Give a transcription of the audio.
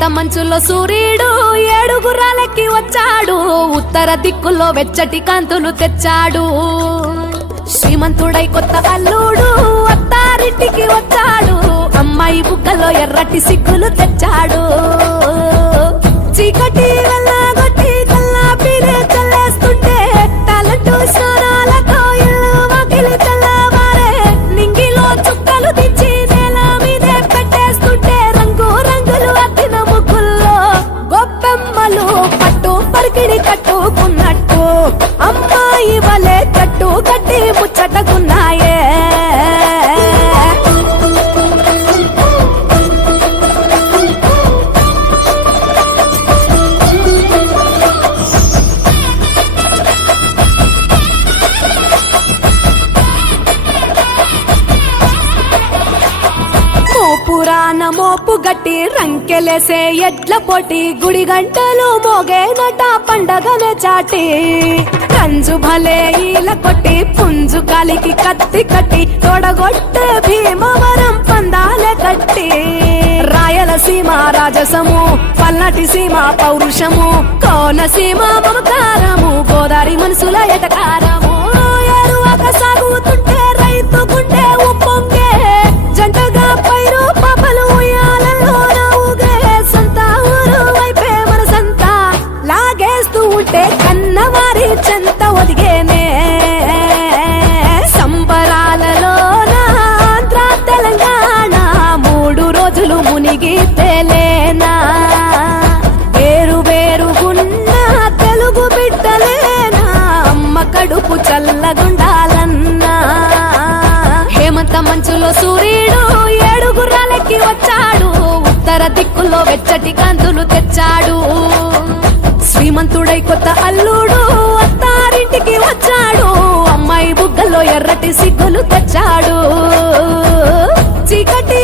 హేమంత మంచులో సూర్యుడు ఏడుగురాలెక్కి వచ్చాడు. ఉత్తర దిక్కుల్లో వెచ్చటి కాంతులు తెచ్చాడు. శ్రీమంతుడై కొత్త అల్లుడు అత్తారింటికి వచ్చాడు. అమ్మాయి బుగ్గలో ఎర్రటి సిగ్గులు తెచ్చాడు. చీకటి వెళ్ళగొట్టి కల్లాపినే చల్లేస్తుంటే తలటు స్నానాలతో ఇల్లు వాకిలి తెల్లవారే. నింగిలో చుక్కలు దించి నేల మీదే పెట్టేస్తుంటే రంగు రంగులు అద్దిన ముగ్గుల్లో గొప్పెమ్మలు పట్టు పరికిడి కట్టుకున్నట్టు అమ్మాయి వలె కట్టు కట్టి ముచ్చటకున్నాయే. పురాణ మోపు గట్టి రంకెలేసే ఎడ్ల పోటీ గుడి గంటలు మోగేనట పండగనే చాటి. రంజు భలే ఈల కొట్టి పుంజు కాలికి కత్తి కట్టి తొడగొట్టే భీమవరం పందాలే కట్టి. రాయలసీమ రాజసము పల్నాటి సీమ పౌరుషము కోనసీమ మమకారము గోదావరి మనసుల ఎటకారము. ఎరువక సాగుతుంటే రైతు గుండె ఉప్పొంగే జంటగా పైరు పాపలు ఉయ్యాలలో నవ్వుగే. సంత ఊరు వైపే మనసంతా లాగేస్తూ ఉంటే కన్నవారి చెంత ఒదిగేనే. సంబరాలలో ఆంధ్ర తెలంగాణ 3 రోజులు మునిగి తేలేనా. వేరు వేరుగున్న తెలుగు బిడ్డలేనా అమ్మ కడుపు చల్లగుండాలన్నా. హేమంత మంచులో సూర్యుడు ఏడుగురాలెక్కి వచ్చాడు. ఉత్తర దిక్కుల్లో వెచ్చటి కాంతులు తెచ్చాడు. శ్రీమంతుడై కొత్త అల్లుడు అత్తారింటికి వచ్చాడు. అమ్మాయి బుగ్గల్లో ఎర్రటి సిగ్గులు తెచ్చాడు. చీకటి